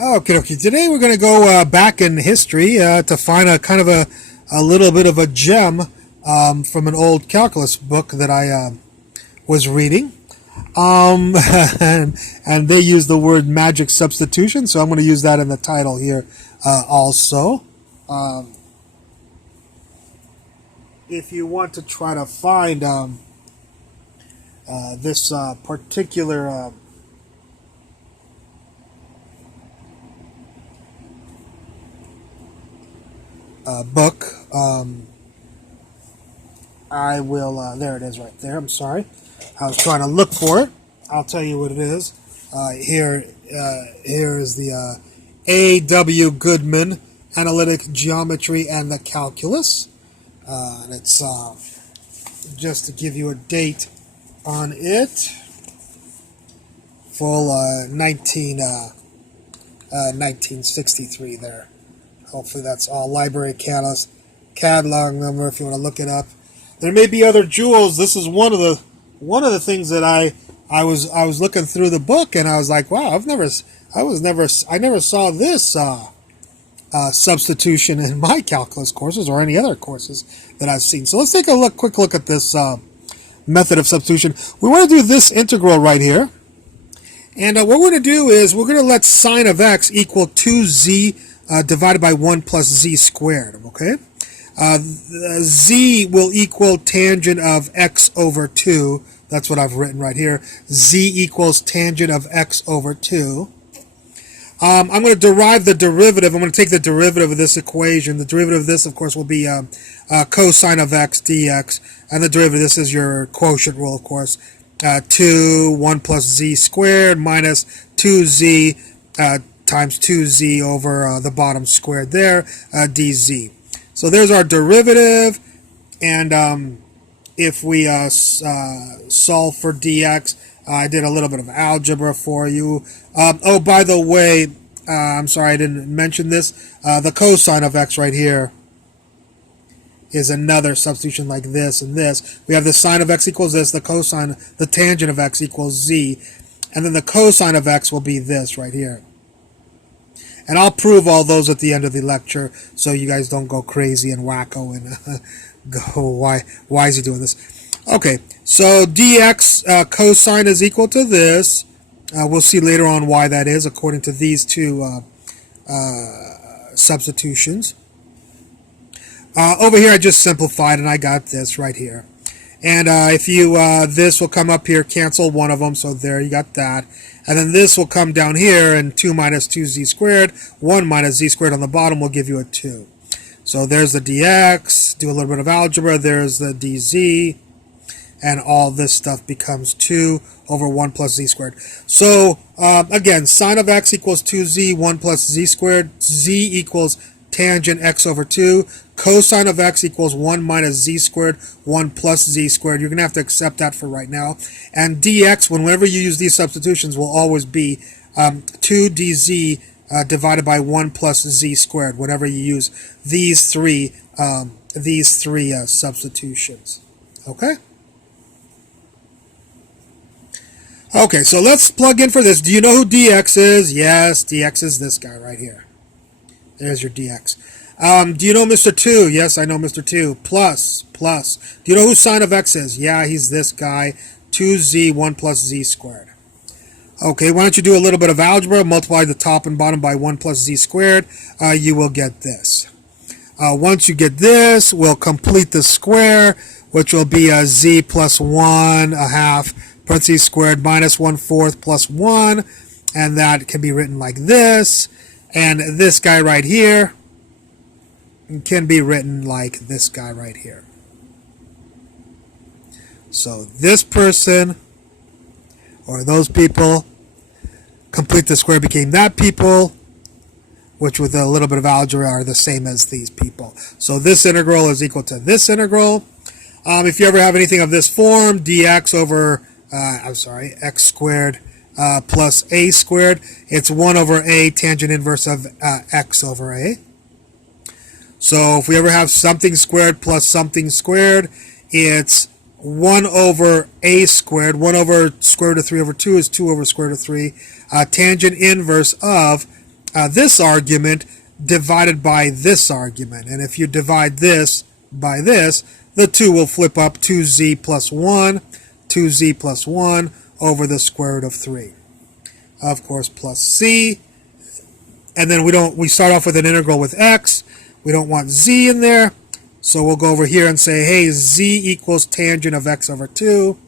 Okay, okay. Today we're going to go back in history to find a kind of a little bit of a gem from an old calculus book that I was reading. And they use the word magic substitution, so I'm going to use that in the title here also. If you want to try to find this particular book, I will, there it is right there, I'm sorry. I was trying to look for it. I'll tell you what it is. Here is the A.W. Goodman, Analytic Geometry and the Calculus. And it's, just to give you a date on it, full 1963 there. Hopefully that's all. Library catalog number if you want to look it up. There may be other jewels. This is one of the things that I was looking through the book, and I was like, wow, I never saw this substitution in my calculus courses or any other courses that I've seen. So let's take a quick look at this method of substitution. We want to do this integral right here, and what we're going to do is we're going to let sine of x equal 2z divided by 1 plus z squared. Okay. Z will equal tangent of x over 2. That's what I've written right here. Z equals tangent of x over 2. I'm going to derive the derivative. I'm going to take the derivative of this equation. The derivative of this, of course, will be cosine of x dx. And the derivative, this is your quotient rule, of course. 2, 1 plus z squared minus 2z times 2z over the bottom squared there, dz. So there's our derivative, and if we solve for dx, I did a little bit of algebra for you. Oh, by the way, I'm sorry I didn't mention this. The cosine of x right here is another substitution like this and this. We have the sine of x equals this, the tangent of x equals z, and then the cosine of x will be this right here. And I'll prove all those at the end of the lecture so you guys don't go crazy and wacko and go, why is he doing this? Okay, so dx cosine is equal to this. We'll see later on why that is according to these two substitutions. Over here I just simplified and I got this right here. And if you, this will come up here, cancel one of them, so there you got that. And then this will come down here, and 2 minus 2z squared, 1 minus z squared on the bottom will give you a 2. So there's the dx, do a little bit of algebra, there's the dz, and all this stuff becomes 2 over 1 plus z squared. So, again, sine of x equals 2z, 1 plus z squared, z equals tangent x over 2, cosine of x equals 1 minus z squared, 1 plus z squared. You're going to have to accept that for right now. And dx, whenever you use these substitutions, will always be 2 dz divided by 1 plus z squared, whenever you use these three substitutions. Okay? Okay, so let's plug in for this. Do you know who dx is? Yes, dx is this guy right here. There's your dx. Do you know Mr. 2? Yes, I know Mr. 2. Plus. Do you know who sine of x is? Yeah, he's this guy. 2z, 1 plus z squared. Okay, why don't you do a little bit of algebra, multiply the top and bottom by 1 plus z squared, you will get this. Once you get this, we'll complete the square, which will be z plus 1, a half, parentheses squared, minus 1/4 plus 1, and that can be written like this. And this guy right here can be written like this guy right here. So this person, or those people, complete the square became that people, which with a little bit of algebra are the same as these people. So this integral is equal to this integral. If you ever have anything of this form, dx over, x squared plus a squared, it's 1 over a tangent inverse of x over a. So if we ever have something squared plus something squared, it's 1 over a squared. 1 over square root of 3 over 2 is 2 over square root of 3. Tangent inverse of this argument divided by this argument. And if you divide this by this, the 2 will flip up 2z plus 1, 2z plus 1 over the square root of 3. Of course, plus c. And then we start off with an integral with x. We don't want z in there. So we'll go over here and say, hey, z equals tangent of x over 2.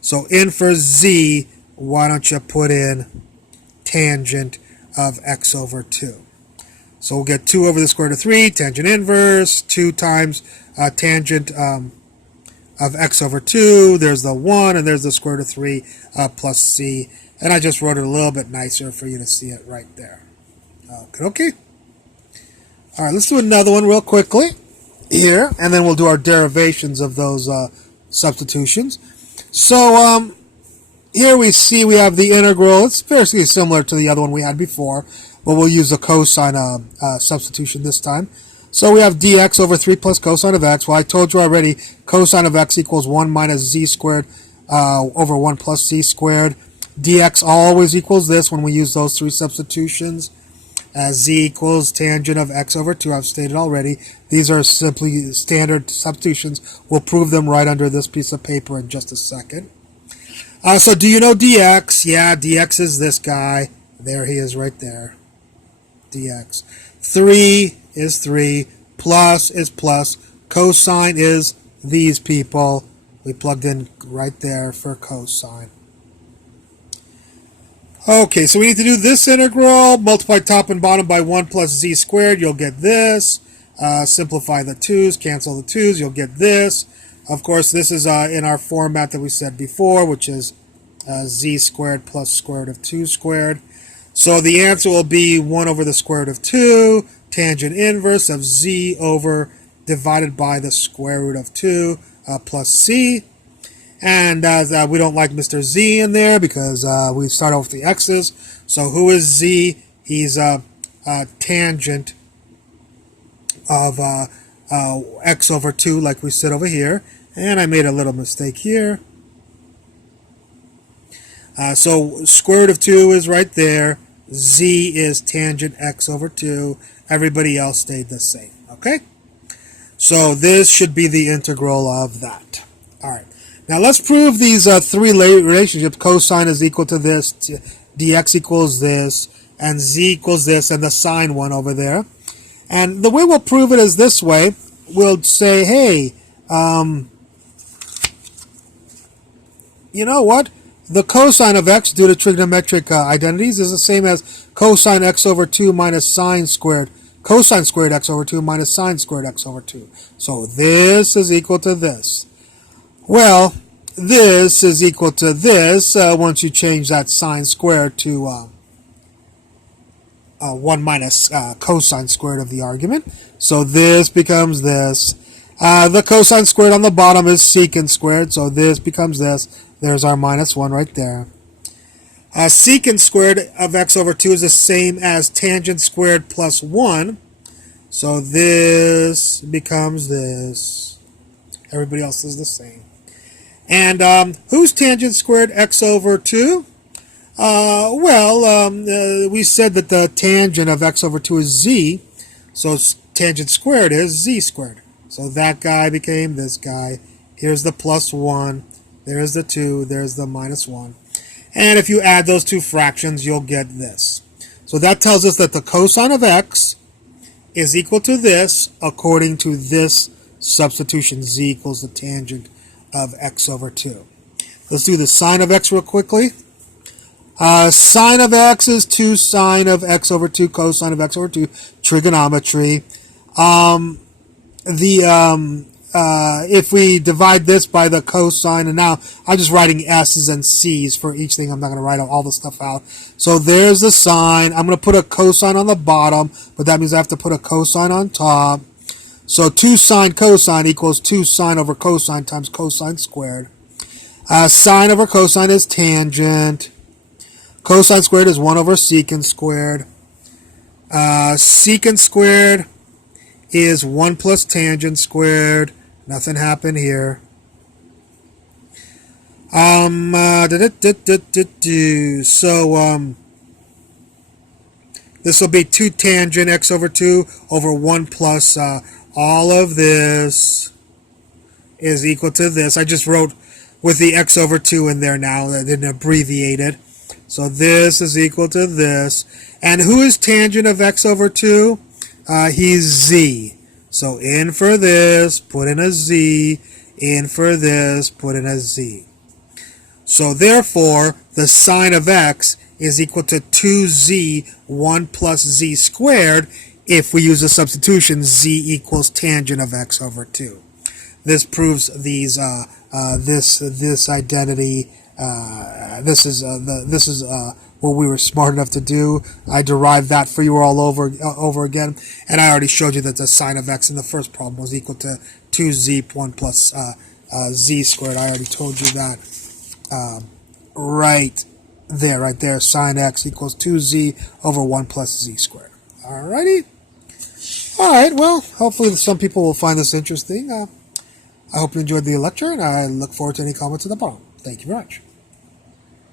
So in for z, why don't you put in tangent of x over 2. So we'll get 2 over the square root of 3, tangent inverse, 2 times tangent of x over 2. There's the 1, and there's the square root of 3 plus c. And I just wrote it a little bit nicer for you to see it right there. Okay. All right, let's do another one real quickly here, and then we'll do our derivations of those substitutions. So here we see we have the integral. It's very similar to the other one we had before, but we'll use the cosine substitution this time. So we have dx over 3 plus cosine of x. Well, I told you already, cosine of x equals 1 minus z squared over 1 plus z squared. Dx always equals this when we use those 3 substitutions. Z equals tangent of x over 2, I've stated already. These are simply standard substitutions. We'll prove them right under this piece of paper in just a second. So do you know dx? Yeah, dx is this guy. There he is right there. Dx. 3 is 3. Plus is plus. Cosine is these people. We plugged in right there for cosine. Okay, so we need to do this integral. Multiply top and bottom by 1 plus z squared. You'll get this. Simplify the 2's. Cancel the 2's. You'll get this. Of course, this is in our format that we said before, which is z squared plus square root of 2 squared. So the answer will be 1 over the square root of 2, tangent inverse of z over divided by the square root of 2 plus c. And we don't like Mr. Z in there because we start off with the x's. So who is z? He's tangent of x over 2 like we said over here. And I made a little mistake here. So square root of 2 is right there. Z is tangent x over 2. Everybody else stayed the same. Okay? So this should be the integral of that. All right. Now let's prove these 3 relationships. Cosine is equal to this, dx equals this, and z equals this, and the sine one over there. And the way we'll prove it is this way. We'll say, hey, you know what? The cosine of x due to trigonometric identities is the same as cosine x over 2 minus sine squared. Cosine squared x over 2 minus sine squared x over 2. So this is equal to this. Well, this is equal to this once you change that sine squared to 1 minus cosine squared of the argument. So this becomes this. The cosine squared on the bottom is secant squared, so this becomes this. There's our minus 1 right there. Secant squared of x over 2 is the same as tangent squared plus 1. So this becomes this. Everybody else is the same. And who's tangent squared x over 2? We said that the tangent of x over 2 is z. So tangent squared is z squared. So that guy became this guy. Here's the plus 1. There's the 2. There's the minus 1. And if you add those 2 fractions, you'll get this. So that tells us that the cosine of x is equal to this according to this substitution. Z equals the tangent of x over 2. Let's do the sine of x real quickly. Sine of x is 2 sine of x over 2 cosine of x over 2. Trigonometry. If we divide this by the cosine, and now I'm just writing s's and c's for each thing. I'm not going to write all the stuff out. So there's the sine. I'm going to put a cosine on the bottom, but that means I have to put a cosine on top. So 2 sine cosine equals 2 sine over cosine times cosine squared. Sine over cosine is tangent. Cosine squared is 1 over secant squared. Secant squared is 1 plus tangent squared. Nothing happened here. This will be 2 tangent x over 2 over 1 plus all of this is equal to this. I just wrote with the x over 2 in there now. I didn't abbreviate it. So this is equal to this. And who is tangent of x over 2? He's z. So in for this, put in a z. In for this, put in a z. So therefore, the sine of x is equal to 2z 1 plus z squared if we use the substitution z equals tangent of x over 2. This proves these this identity. This is what we were smart enough to do. I derived that for you all over again, and I already showed you that the sine of x in the first problem was equal to 2z 1 plus z squared. I already told you that right there. Sine x equals 2z over 1 plus z squared. Alrighty. Alright, well, hopefully some people will find this interesting. I hope you enjoyed the lecture, and I look forward to any comments at the bottom. Thank you very much.